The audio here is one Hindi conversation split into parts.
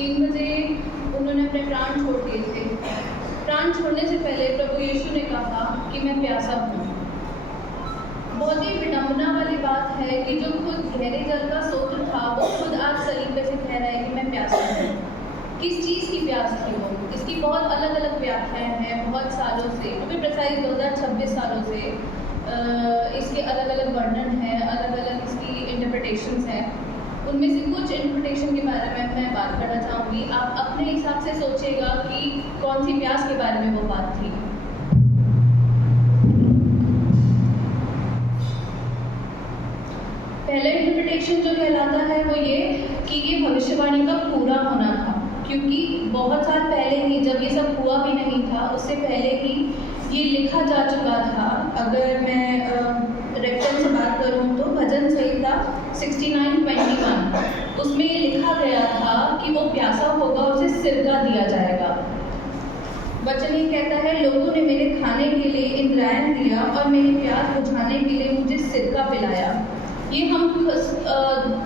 3 बजे उन्होंने अपने प्राण छोड़ दिए थे। प्राण छोड़ने से पहले प्रभु यीशु ने कहा कि मैं प्यासा हूँ। बहुत ही विडंबना वाली बात है कि जो खुद गहरे जल का स्रोत था वो खुद आज सलीब पे से कह रहा है कि मैं प्यासा हूँ। किस चीज़ की प्यास थी वो? इसकी बहुत अलग अलग व्याख्याएं हैं बहुत सालों से, टू बी प्रिसाइज 2026 सालों से इसके अलग अलग वर्णन हैं, अलग अलग इसकी इंटरप्रिटेशंस हैं। उनमें से कुछ इंटरप्रिटेशन के बारे में मैं बात करना चाहूँगी। आप अपने हिसाब से सोचिएगा कि कौन सी प्यास के बारे में वो बात थी। पहला इंटरप्रिटेशन जो कहलाता है वो ये कि ये भविष्यवाणी का पूरा होना था, क्योंकि बहुत साल पहले ही जब ये सब हुआ भी नहीं था उससे पहले ही ये लिखा जा चुका था। अगर मैं रेफरेंस से बात करूँ तो भजन संहिता 69:21 उसमें ये लिखा गया था कि वो प्यासा होगा उसे सिरका दिया जाएगा। वचन ये कहता है, लोगों ने मेरे खाने के लिए इंद्रायण दिया और मेरी प्यास बुझाने के लिए मुझे सिरका पिलाया। ये हम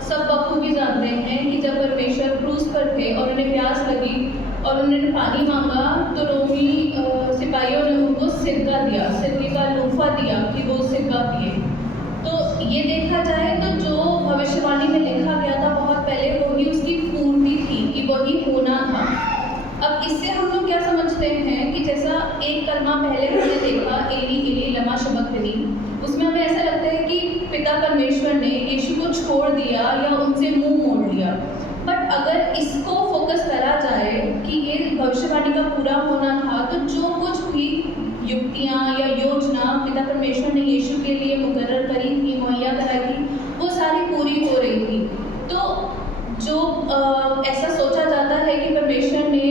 सब बखूबी जानते हैं कि जब परमेश्वर क्रूस पर थे और उन्हें प्यास लगी और उन्होंने पानी मांगा तो रोमी सिपाहियों ने उनको सिरका दिया, सिरके का लूफा दिया कि वो सिरका पिए। तो ये देखा जाए तो जो भविष्यवाणी में लिखा गया था बहुत पहले वही उसकी पूर्ति थी कि वही होना था। अब इससे हम लोग क्या समझते हैं कि जैसा एक कलमा पहले हमने देखा एली एली लमा शबक्तनी, उसमें हमें ऐसा लगता है कि पिता परमेश्वर ने यीशु को छोड़ दिया या उनसे मुंह मोड़ लिया। बट अगर इसको फोकस करा जाए कि ये भविष्यवाणी का पूरा होना था तो जो कुछ भी युक्तियाँ या योजना पिता परमेश्वर ने यीशु के लिए मुकर्रर करी थी, मुहैया कराई थी, वो सारी पूरी हो रही थी। तो जो ऐसा सोचा जाता है कि परमेश्वर ने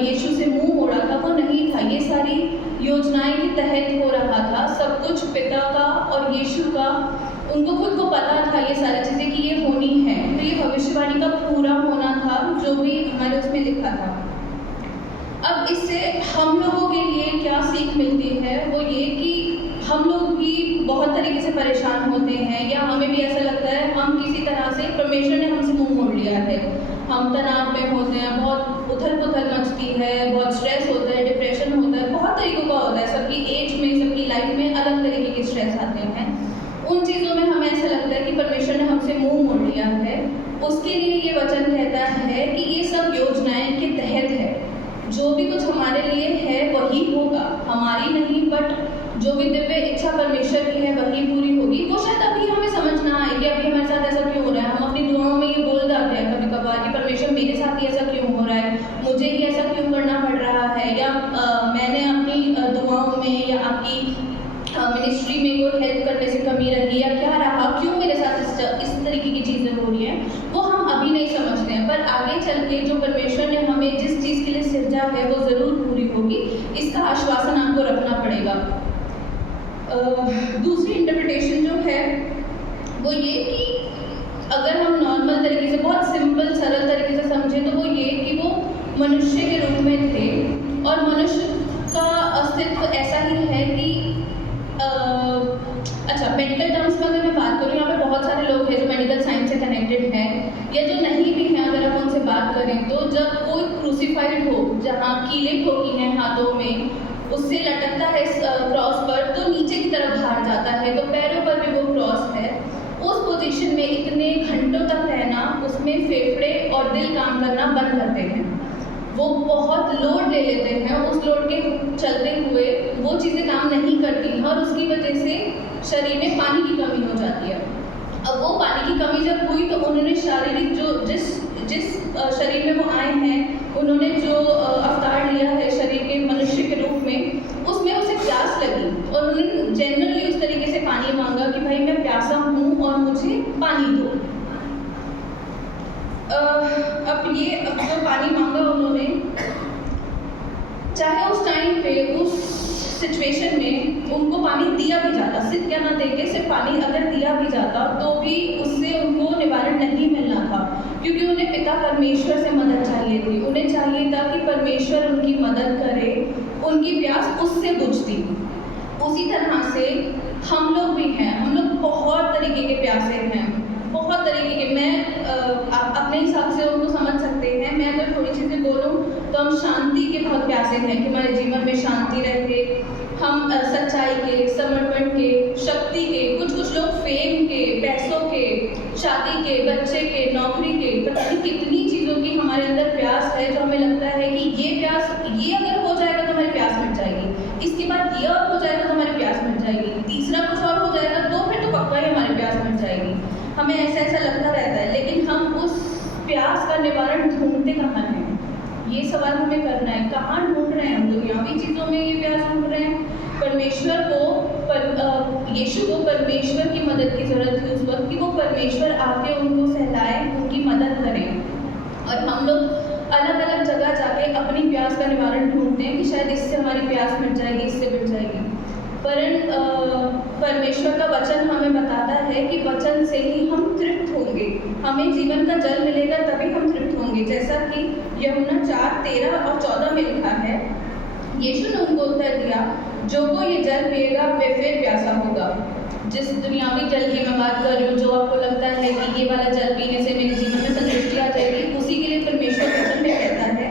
यीशु से मुंह मोड़ा था वो नहीं था। ये सारी योजनाएं के तहत हो रहा था, सब कुछ पिता का और यीशु का, उनको खुद को पता था ये सारी चीज़ें कि ये होनी है। तो ये भविष्यवाणी का पूरा होना था जो भी हमारे उसमें लिखा था। अब इससे हम लोगों के लिए क्या सीख मिलती है वो ये कि हम लोग भी बहुत तरीके से परेशान होते हैं या हमें भी ऐसा लगता है हम किसी तरह से परमेश्वर ने हमसे मुंह मोड़ लिया है। हम तनाव में होते हैं, बहुत उथल पुथल मचती है, बहुत स्ट्रेस होता है, डिप्रेशन होता है, बहुत तरीक़ों का होता है। सबकी एज में, सबकी लाइफ में अलग तरीके के स्ट्रेस आते हैं। उन चीज़ों में हमें ऐसा लगता है कि परमेश्वर ने हमसे मुंह मोड़ लिया है। उसके लिए ये वचन कहता है कि ये सब योजनाएं के तहत है, जो भी कुछ हमारे लिए है वही होगा, हमारी नहीं, बट जो भी दिव्य इच्छा परमेश्वर की है वही पूरी होगी। वो शायद अभी हमें समझ ना आए कि अभी हमारे साथ ऐसा क्यों हो रहा है। हम अपनी दुआओं में ये बोल जाते हैं कभी कभार कि परमेश्वर मेरे साथ ही ऐसा क्यों हो रहा है, मुझे ही ऐसा क्यों करना पड़ रहा है, या मैंने अपनी दुआओं में या आपकी मिनिस्ट्री में कोई हेल्प करने से कमी रही या क्या रहा, क्यों मेरे साथ इस तरीके की चीज़ें हो रही हैं, वो हम अभी नहीं समझते हैं। पर आगे चल के जो परमेश्वर ने हमें जिस चीज़ के लिए सिरजा है वो ज़रूर पूरी होगी, इसका आश्वासन आपको रखना पड़ेगा। दूसरी इंटरप्रिटेशन जो है वो ये कि अगर हम नॉर्मल तरीके से, बहुत सिंपल सरल तरीके से समझें तो वो ये कि वो मनुष्य के रूप में थे और मनुष्य का अस्तित्व ऐसा ही है कि अच्छा मेडिकल टर्म्स में अगर मैं बात करूँ, यहाँ पे बहुत सारे लोग हैं जो मेडिकल साइंस से कनेक्टेड हैं या जो नहीं भी हैं, अगर आप उनसे बात करें तो जब कोई क्रूसीफाइड हो, जहाँ कीलें ठोकी हैं हाथों में, उससे लटकता है क्रॉस पर, तो नीचे की तरफ भार जाता है, तो पैरों पर भी वो क्रॉस है। उस पोजीशन में इतने घंटों तक रहना, उसमें फेफड़े और दिल काम करना बंद करते हैं, वो बहुत लोड ले लेते हैं, उस लोड के चलते हुए वो चीज़ें काम नहीं करती हैं और उसकी वजह से शरीर में पानी की कमी हो जाती है। अब वो पानी की कमी जब हुई तो उन्होंने शारीरिक जो जिस शरीर में वो आए हैं, उन्होंने जो अवतार लिया है शरीर के मनुष्य के रूप में, उसमें उसे प्यास लगी और उन्होंने जनरली उस तरीके से पानी मांगा कि भाई मैं प्यासा हूँ और मुझे पानी दो। अब जो पानी मांगा उन्होंने, चाहे उस टाइम पे उस सिचुएशन में उनको पानी दिया भी जाता, सिर्फ क्या ना देके सिर्फ पानी अगर दिया भी जाता तो भी उससे उनको निवारण नहीं मिलना था, क्योंकि उन्हें पिता परमेश्वर से मदद चाहिए थी। उन्हें चाहिए था कि परमेश्वर उनकी मदद करे, उनकी प्यास उससे बुझती। उसी तरह से हम लोग भी हैं, हम लोग बहुत तरीके के प्यासे हैं, बहुत तरीके के। मैं आप अपने हिसाब से उनको समझ सकते हैं। मैं अगर हम शांति के बहुत प्यासे हैं कि हमारे जीवन में शांति रहे। हम सच्चाई के, समर्पण के, शक्ति के, कुछ कुछ लोग फेम के, पैसों के, शादी के, बच्चे के, नौकरी के, पता नहीं कितनी चीज़ों की हमारे अंदर प्यास है, जो हमें लगता है कि ये प्यास, ये अगर हो जाएगा तो हमारी प्यास मिट जाएगी, इसके बाद ये और हो जाएगा तो हमारी प्यास मिट जाएगी, तीसरा कुछ और हो जाएगा तो फिर तो पक्का ही हमारी प्यास मिट जाएगी। हमें ऐसा लगता रहता है, लेकिन हम उस प्यास का निवारण ढूंढते कहाँ हैं? ये सवाल हमें करना है। कहाँ ढूंढ रहे हैं हम? दुनियावी चीज़ों में ये प्यास ढूंढ रहे हैं? परमेश्वर को यीशु को परमेश्वर की मदद की ज़रूरत थी उस वक्त कि वो परमेश्वर आके उनको सहलाए, उनकी मदद करें। और हम लोग अलग अलग जगह जाके अपनी प्यास का निवारण ढूंढते हैं कि शायद इससे हमारी प्यास मिट जाएगी, इससे मिट जाएगी। परमेश्वर का वचन हमें बताता है कि वचन से ही हम तृप्त होंगे, हमें जीवन का जल मिलेगा तभी हम तृप्त होंगे। जैसा कि यूहन्ना 4:13 और 14 में लिखा है, यीशु ने उनको उत्तर दिया, जो कोई ये जल पिएगा वे फिर प्यासा होगा। जिस दुनियावी जल की मैं बात कर रही हूँ, जो आपको लगता है कि ये वाला जल पीने से मेरे जीवन में संतुष्टि आ जाएगी, उसी के लिए परमेश्वर वचन में कहता है,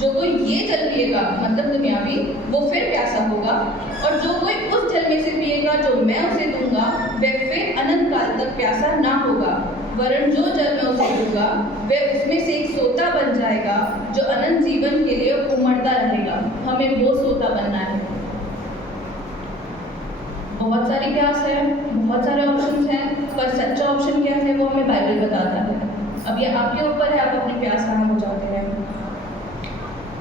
जो कोई ये जल पिएगा, मतलब दुनियावी, वो फिर प्यासा होगा, और जो कोई उस जल में से पिएगा जो मैं उसे दूंगा, वह फिर अनंत काल तक प्यासा ना होगा, वरन जो जल मैं उसे दूंगा वह उसमें से एक सोता बन जाएगा जो अनंत जीवन के लिए उमड़ता रहेगा। हमें वो सोता बनना है। बहुत सारी प्यास है, बहुत सारे ऑप्शंस हैं, पर सच्चा ऑप्शन क्या है वो हमें बाइबल बताता है। अब ये आपके ऊपर है, आप अपनी प्यास कहाँ बुझाते हैं।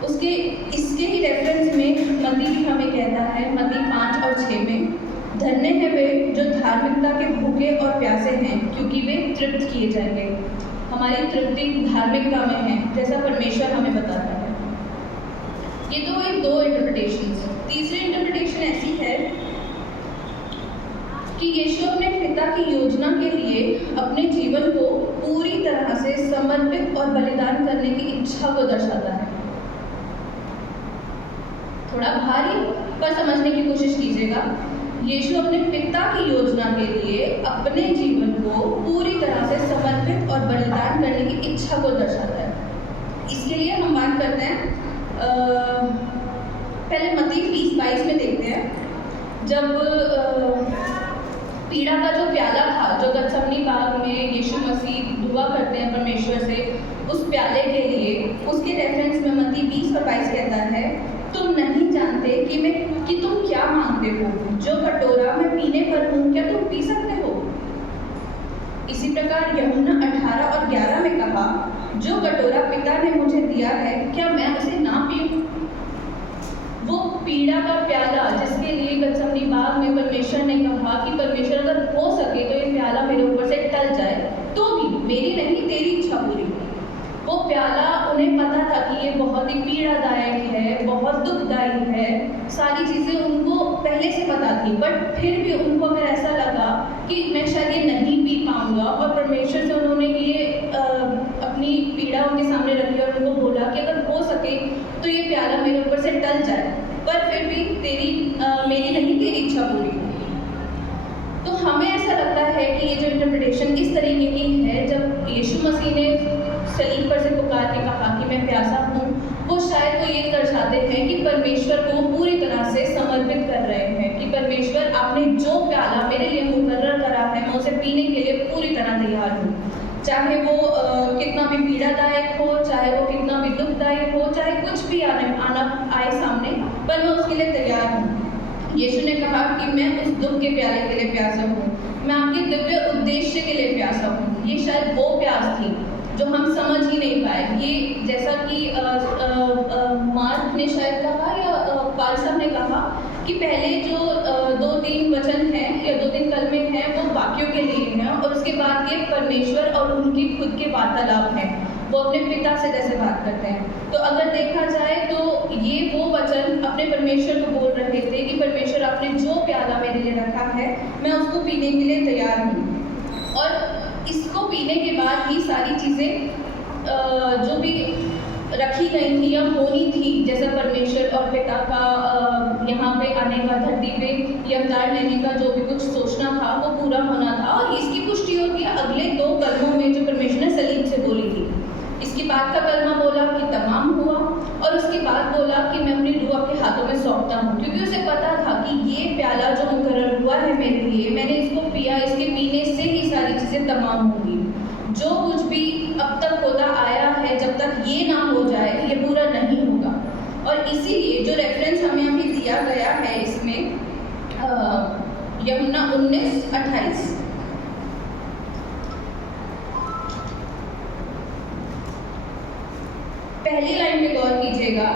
इसके ही रेफरेंस में मत्ती भी हमें कहता है, मत्ती 5 और 6 में, धन्य है वे जो धार्मिकता के भूखे और प्यासे हैं, क्योंकि वे तृप्त किए जाएंगे। हमारी तृप्ति धार्मिकता में है, जैसा परमेश्वर हमें बताता है। ये तो हुई 2 इंटरप्रिटेशंस। तीसरी इंटरप्रिटेशन ऐसी है कि यीशु अपने पिता की योजना के लिए अपने जीवन को पूरी तरह से समर्पित और बलिदान करने की इच्छा को दर्शाता है। थोड़ा भारी पर समझने की कोशिश कीजिएगा। यीशु अपने पिता की योजना के लिए अपने जीवन को पूरी तरह से समर्पित और बलिदान करने की इच्छा को दर्शाता है। इसके लिए हम बात करते हैं, पहले मत्ती 20:22 में देखते हैं, जब पीड़ा का जो प्याला था, जो गतसमनी बाग में यीशु मसीह दुआ करते हैं परमेश्वर से, उस प्याले के लिए, उसके रेफरेंस में मत्ती 20 और 22 कहता है, तुम नहीं जानते कि तुम क्या मांगते हो, जो कटोरा मैं पीने पर हूँ क्या तुम पी सकते हो? इसी प्रकार यूहन्ना 18 और 11 में कहा, जो कटोरा पिता ने मुझे दिया है क्या मैं उसे ना पीऊँ? वो पीड़ा का प्याला जिसके लिए गतसमनी बाग में परमेश्वर ने कहा कि परमेश्वर अगर हो सके तो ये प्याला मेरे ऊपर से टल जाए, तो भी मेरी नहीं तेरी इच्छा पूरी। वो प्याला, उन्हें पता था कि ये बहुत ही पीड़ादायक है, बहुत दुखदायी है, सारी चीज़ें उनको पहले से पता थी, बट फिर भी उनको अगर ऐसा लगा कि मैं शायद ये नहीं पी पाऊँगा, और परमेश्वर से उन्होंने ये अपनी पीड़ा उनके सामने रखी और उनको बोला कि अगर हो सके तो ये प्याला मेरे ऊपर से टल जाए, पर फिर भी मेरी नहीं तेरी इच्छा पूरी। तो हमें ऐसा लगता है कि ये जो इंटरप्रिटेशन इस तरीके की है, जब यीशु मसीह ने सलीब पर से पुकार के कहा कि मैं प्यासा हूँ, वो शायद वो ये दर्शाते हैं कि परमेश्वर को पूरी तरह से समर्पित कर रहे हैं कि परमेश्वर आपने जो प्याला मेरे लिए मुकर्रर करा है, मैं उसे पीने के लिए पूरी तरह तैयार हूँ, चाहे वो कितना भी पीड़ादायक हो, चाहे वो कितना भी दुखदायक हो, चाहे कुछ भी आए सामने, पर मैं उसके लिए तैयार हूँ। यीशु ने कहा कि मैं उस दुख के प्याले के लिए प्यासा हूँ, मैं आपके दिव्य उद्देश्य के लिए प्यासा हूँ। ये शायद वो प्यास थी जो हम समझ ही नहीं पाए। ये जैसा कि मार्क ने शायद कहा या पाल साहब ने कहा कि पहले जो 2-3 वचन हैं या 2-3 कलमे हैं वो वाक्यों के लिए हैं, और उसके बाद ये परमेश्वर और उनकी खुद के वार्तालाप हैं, वो अपने पिता से जैसे बात करते हैं। तो अगर देखा जाए तो ये वो वचन अपने परमेश्वर को बोल रहे थे कि परमेश्वर आपने जो प्याला मेरे लिए रखा है मैं उसको पीने के लिए तैयार हूँ, और इसको पीने के बाद ही सारी चीज़ें जो भी रखी गई थी या होनी थी, जैसा परमेश्वर और पिता का यहाँ पे आने का, धरती पे ये अवतार लेने का जो भी कुछ सोचना था वो पूरा होना था। और इसकी पुष्टि होती है अगले 2 कलमों में जो परमेश्वर ने सलीब से बोली थी। इसकी बाद का कलमा बोला कि तमाम हुआ, और उसके बाद बोला कि मैं अपनी रूह आपके हाथों में सौंपता हूँ, क्योंकि उसे पता था कि ये प्याला जो मुकर्रर हुआ है मेरे लिए, मैंने इसको पिया, इसके पीने से ही सारी चीज़ें तमाम होंगी। जो कुछ भी अब तक होता आया है, जब तक ये ना हो जाए ये पूरा नहीं होगा। और इसीलिए जो रेफरेंस हमें अभी दिया गया है इसमें यूहन्ना 19:28, पहली लाइन पे गौर कीजिएगा।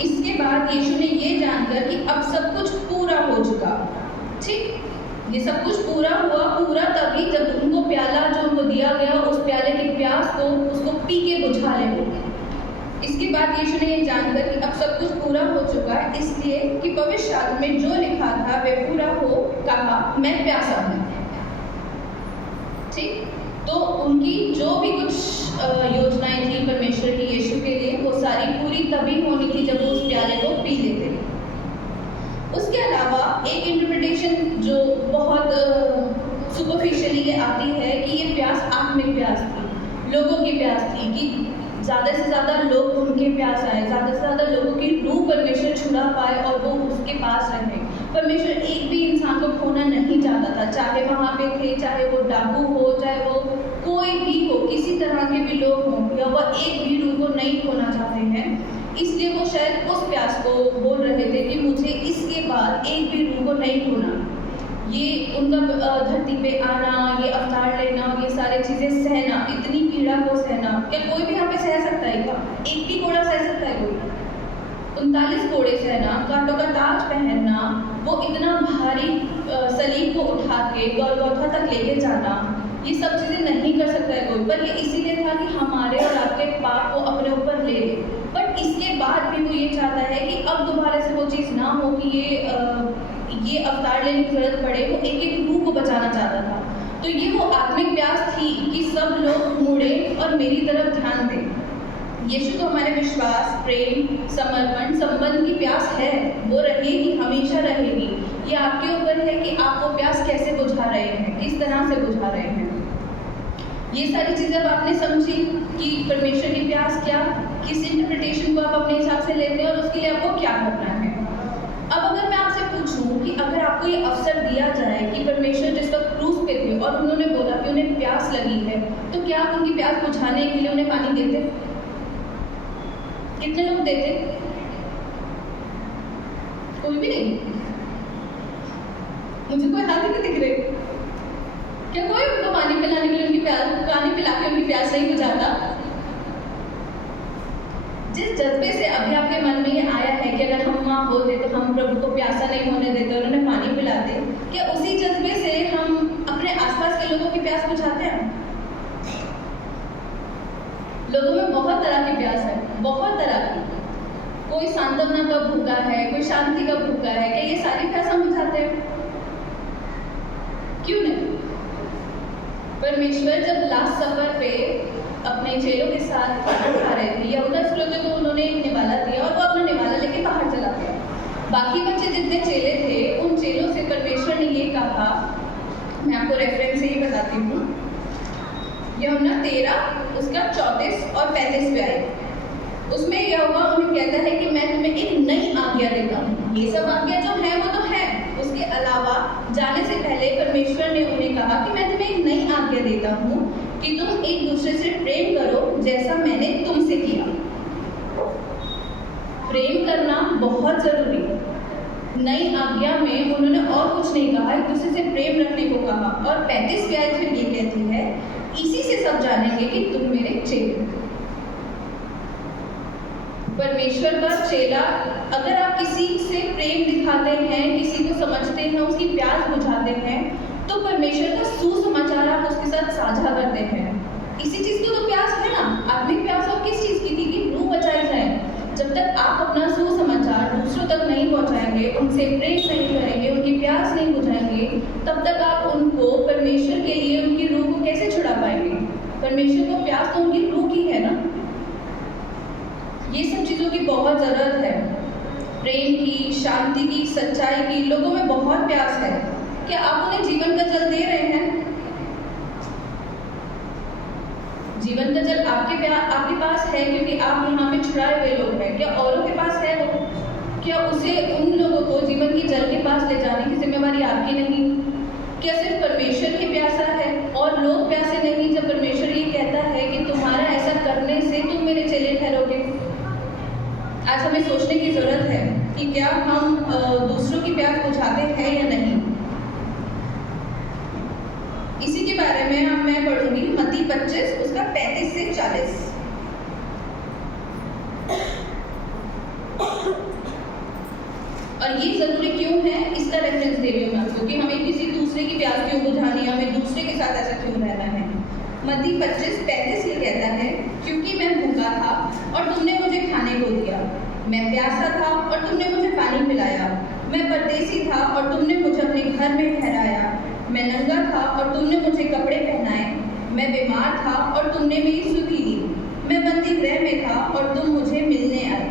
इसके बाद यीशु ने ये जानकर कि अब सब कुछ पूरा हो चुका, ठीक, ये सब कुछ पूरा हुआ, पूरा तभी जब उनको प्याला जो उनको दिया गया उस प्याले की प्यास को उसको पी के बुझा ले। इसके बाद यीशु ने ये जानकर कि अब सब कुछ पूरा हो चुका है, इसलिए कि पवित्र शास्त्र में जो लिखा था वह पूरा हो, कहा मैं प्यासा हूँ, ठीक। तो उनकी जो भी कुछ योजनाएं थी परमेश्वर की यीशु के लिए, वो सारी पूरी तभी होनी थी जब वो उस प्याले को पी लेते। उसके अलावा एक इंटरप्रिटेशन जो बहुत सुपरफिशियली ये आती है कि ये प्यास आत्मिक प्यास थी, लोगों की प्यास थी कि ज़्यादा से ज़्यादा लोग उनके प्यास आए, ज़्यादा से ज़्यादा लोगों की रूह परमेश्वर छुड़ा पाए और वो उसके पास रहे। परमेश्वर एक भी इंसान को खोना नहीं चाहता था, चाहे वहाँ पे थे, चाहे वो डाकू हो, चाहे वो कोई भी हो, किसी तरह के भी लोग हों, या वह एक भी रूह को नहीं खोना चाहते हैं। इसलिए वो शायद उस प्यास को बोल रहे थे कि मुझे इसके बाद एक भी रूह को नहीं खोना। ये उनका धरती पे आना, ये अवतार लेना, ये सारी चीज़ें सहना, इतनी पीड़ा को सहना, क्या कोई भी यहाँ पे सह सकता है क्या? एक भी घोड़ा सह सकता है कोई? 39 घोड़े सहना, कांटों का ताज पहनना, वो इतना भारी सलीब को उठा के गोलगोथा तक लेके जाना, ये सब चीज़ें नहीं कर सकता है कोई। पर ये इसीलिए था कि हमारे और आपके पाप को अपने ऊपर ले ले। बट इसके बाद भी वो ये चाहता है कि अब दोबारा से वो चीज़ ना हो कि ये अवतार लेने की जरूरत पड़े, वो एक एक रूह को बचाना चाहता था। तो ये वो आत्मिक प्यास थी कि सब लोग मुड़े और मेरी तरफ ध्यान दें। यीशु तो हमारे विश्वास, प्रेम, समर्पण, संबंध की प्यास है, वो रहेगी, हमेशा रहेगी। ये आपके ऊपर है कि आप वो प्यास कैसे बुझा रहे हैं, किस तरह से बुझा रहे हैं। ये सारी चीज़ें अब आपने समझी कि परमेश्वर की प्यास क्या, किस इंटरप्रिटेशन को आप अपने हिसाब से लेते हैं और उसके लिए आपको क्या करना है। अब अगर मैं आपसे पूछूं कि अगर आपको ये अवसर दिया जाए कि परमेश्वर जिस वक्त क्रूस पे थे और उन्होंने बोला कि उन्हें प्यास लगी है, तो क्या आप उनकी प्यास बुझाने के लिए उन्हें पानी देते? कितने लोग देते? कोई भी नहीं। मुझे कोई हाथ नहीं दिख रहे। क्या कोई उनको पानी पिलाने के लिए उनकी प्यास, पानी पिला के उनकी प्यास नहीं बुझाता? जिस जज्बे से अभी आपके मन में ये आया है कि अगर हम वहाँ होते तो हम प्रभु को प्यासा नहीं होने देते और उन्हें पानी पिलाते, क्या उसी जज्बे से हम अपने आसपास के लोगों की प्यास बुझाते हैं? लोगों में बहुत तरह की प्यास है, बहुत तरह की। कोई सांत्वना का भूखा है, कोई शांति का भूखा है, क्या ये सारी प्यास हम बुझाते हैं? क्यों नहीं? परमेश्वर जब लास्ट सफर पे अपने चेलों के साथ खाना खा रहे थे, यहूदा इस्करियोती को उन्होंने एक निवाला दिया और वो अपना निवाला लेके बाहर चला गया। बाकी बच्चे जितने चेले थे, उन चेलों से परमेश्वर ने ये कहा, मैं आपको रेफरेंस से ही बताती हूँ, यूहन्ना 13 उसका 34 और 35 पे आए। उसमें यहोवा उन्हें कहता है कि मैं तुम्हें एक नई आज्ञा देता हूँ। ये सब आज्ञा जो है वो तो है, उसके अलावा जाने से पहले परमेश्वर ने उन्हें कहा कि मैं तुम्हें एक नई आज्ञा देता हूँ कि तुम एक दूसरे से प्रेम करो जैसा मैंने तुमसे किया। प्रेम करना बहुत जरूरी है। नई आज्ञा में उन्होंने और कुछ नहीं कहा, एक दूसरे से प्रेम रखने को कहा। और 35 की आयत फिर ये कहती है, इसी से सब जानेंगे कि तुम मेरे चेले। परमेश्वर का चेला, अगर आप किसी से प्रेम दिखाते हैं, किसी को समझते हैं, उसकी प्यास बुझाते हैं, तो परमेश्वर का सुसमाचार आप उसके साथ साझा करते हैं। इसी चीज़ की तो प्यास है ना। आत्मिक प्यास और किस चीज़ की थी कि रूह बचाई जाए। जब तक आप अपना सुसमाचार दूसरों तक नहीं पहुंचाएंगे, उनसे प्रेम नहीं करेंगे, उनकी प्यास नहीं बुझाएंगे, तब तक आप उनको परमेश्वर के लिए उनकी रूह को कैसे छुड़ा पाएंगे। परमेश्वर को प्यास तो उनकी रूह की है ना। ये सब चीज़ों की बहुत ज़रूरत है, प्रेम की, शांति की, सच्चाई की। लोगों में बहुत प्यास है। क्या आप उन्हें जीवन का जल दे रहे हैं? जीवन का जल आपके पास है क्योंकि आप यहाँ पे छुड़ाए हुए लोग हैं। क्या औरों के पास है वो? क्या उसे उन लोगों को जीवन के जल के पास ले जाने की जिम्मेवारी आपकी नहीं? क्या सिर्फ परमेश्वर ही प्यासा है और लोग प्यासे नहीं? जब परमेश्वर ये कहता है कि तुम्हारा ऐसा करने से तुम मेरे चेले ठहरोगे। आज हमें सोचने की जरूरत है कि क्या हम दूसरों की प्यास बुझाते हैं या नहीं। इसी के बारे में अब मैं पढ़ूंगी मत्ती 25 उसका 35 से 40। और ये जरूरी क्यों है इसका रेफरेंस दे रही हूँ मैं आपको कि हमें किसी दूसरे की प्यास क्यों बुझानी है, हमें दूसरे के साथ ऐसा क्यों रहना है। मत्ती 25:35 ये कहता है, क्योंकि मैं भूखा था और तुमने मुझे खाने को दिया, मैं प्यासा था और तुमने मुझे पानी पिलाया, मैं परदेसी था और तुमने मुझे अपने घर में ठहराया, मैं नंगा था और तुमने मुझे कपड़े पहनाए, मैं बीमार था और तुमने मेरी सुधि ली, मैं बंदी गृह में था और तुम मुझे मिलने आए।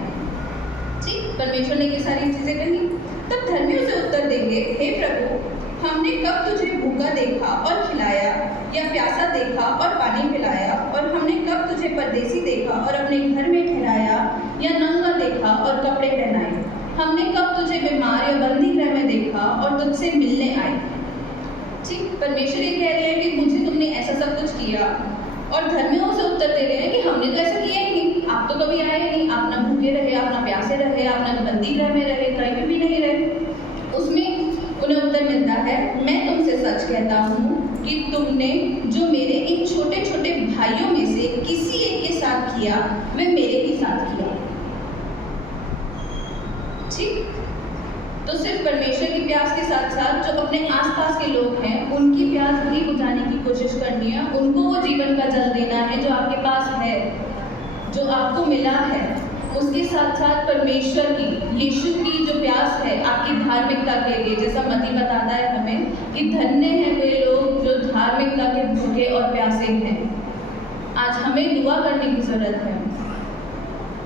ठीक, परमेश्वर ने ये सारी चीजें कही। तब धर्मी उसे उत्तर देंगे, हे प्रभु, हमने कब तुझे भूखा देखा और खिलाया, या प्यासा देखा और पानी पिलाया, और हमने कब तुझे परदेसी देखा और अपने घर में ठहराया, या नंगा देखा और कपड़े पहनाए? हमने कब तुझे बीमार या बंदी गृह में देखा और तुझसे मिलने आए? ठीक, परमेश्वर ये कह रहे हैं कि मुझे तुमने ऐसा सब कुछ किया, और धर्मियों से उत्तर दे रहे हैं कि हमने तो ऐसा किया ही नहीं, आप तो कभी आए नहीं, आप ना भूखे रहे, आप ना प्यासे रहे, आप ना बंदी गृह में रहे, कहीं भी नहीं रहे। उसमें उन्हें उत्तर मिलता है, मैं तुमसे सच कहता हूँ कि तुमने जो मेरे इन छोटे छोटे भाइयों में से किसी एक के साथ किया, वह मेरे ही साथ किया। ठीक, तो सिर्फ परमेश्वर की प्यास के साथ साथ जो अपने आसपास के लोग हैं उनकी प्यास भी बुझाने की कोशिश करनी है, उनको वो जीवन का जल देना है जो आपके पास है, जो आपको मिला है। उसके साथ साथ परमेश्वर की, यीशु की जो प्यास है आपकी धार्मिकता के लिए, जैसा मत्ती बताता है हमें कि धन्य हैं वे लोग जो धार्मिकता के भूखे और प्यासे हैं। आज हमें दुआ करने की जरूरत है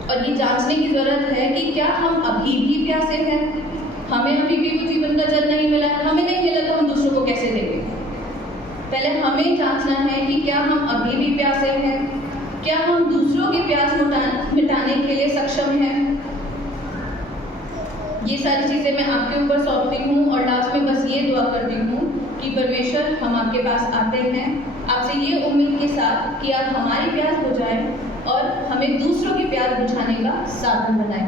और ये जांचने की जरूरत है कि क्या हम अभी भी प्यासे हैं। हमें अभी भी वो जीवन का जल नहीं मिला, हमें नहीं मिला तो हम दूसरों को कैसे देंगे? पहले हमें जांचना है कि क्या हम अभी भी प्यासे हैं, क्या हम दूसरों की प्यास मिटाने के लिए सक्षम हैं। ये सारी चीज़ें मैं आपके ऊपर सौंपती हूँ और लास्ट में बस ये दुआ करती हूँ कि परमेश्वर हम आपके पास आते हैं आपसे ये उम्मीद के साथ कि आप हमारी प्यास बुझाएं और हमें दूसरों की प्यास बुझाने का साधन बनाएं।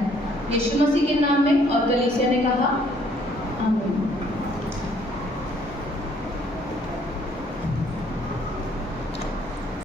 यीशु मसीह के नाम में और कलीसिया ने कहा